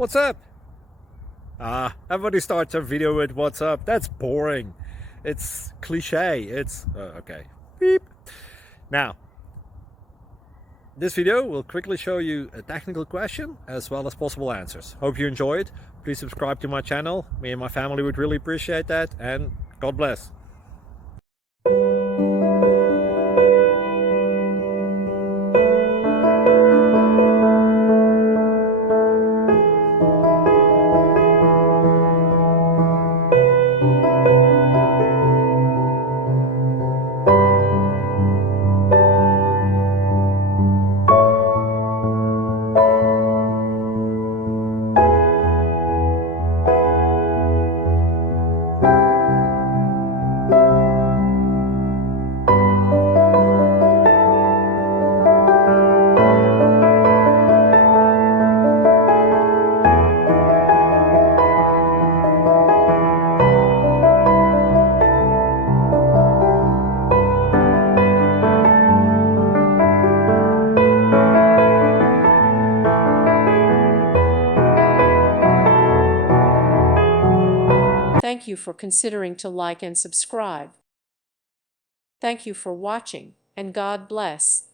What's up? Everybody starts a video with what's up. That's boring. It's cliche. It's okay. Beep. Now, this video will quickly show you a technical question as well as possible answers. Hope you enjoy it. Please subscribe to my channel. Me and my family would really appreciate that, and God bless. Thank you for considering to like and subscribe. Thank you for watching, and God bless.